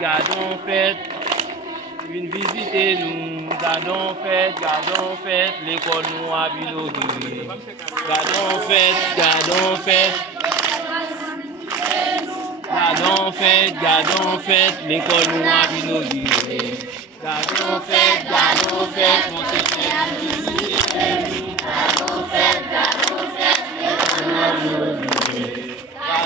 gardons fête. Une visiter nous, gardons fête, l'école nous a inauguré. Gardons fête, gardon fête, l'école nous a inauguré. Gardons fête, mon Seigneur, gardons fête, l'école nous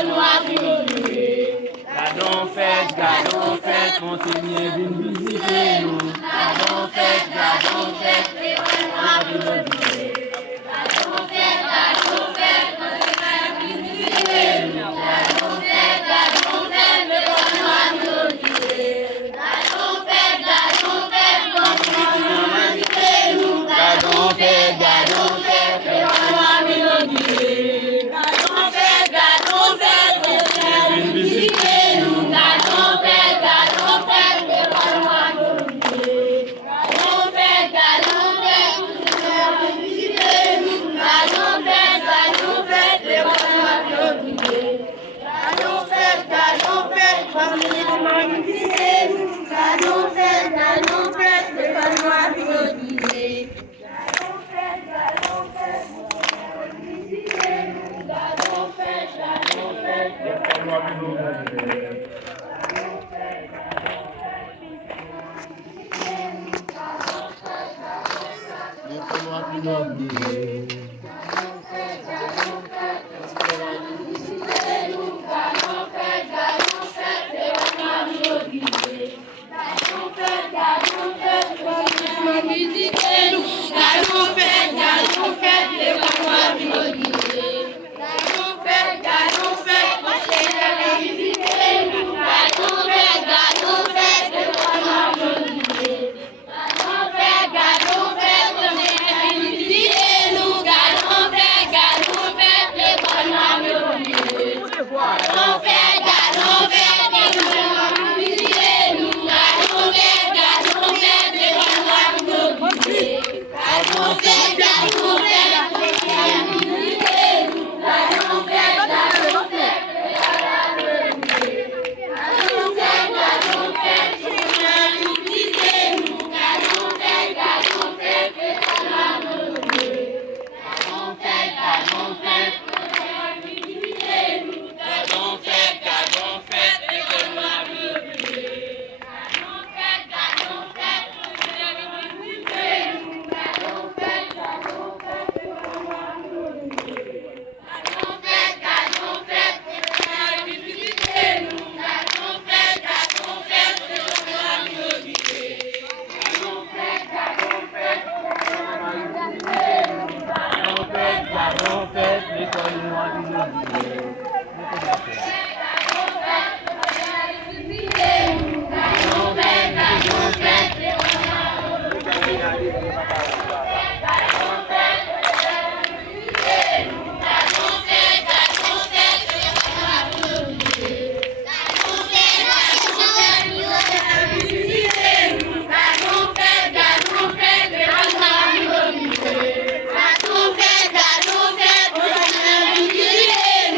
a inauguré. Gardons fête, gardons fête, mon Seigneur, viens visiter nous. Gardons fête, l'école nous a inauguré. Gardons fête, mon Seigneur, viens visiter nous. Gardons fête, l'école nous a inauguré. Gardons fête, mon Seigneur, viens visiter nous. Gardons fête, l'école nous a inauguré. Gardons fête, viens visiter nous.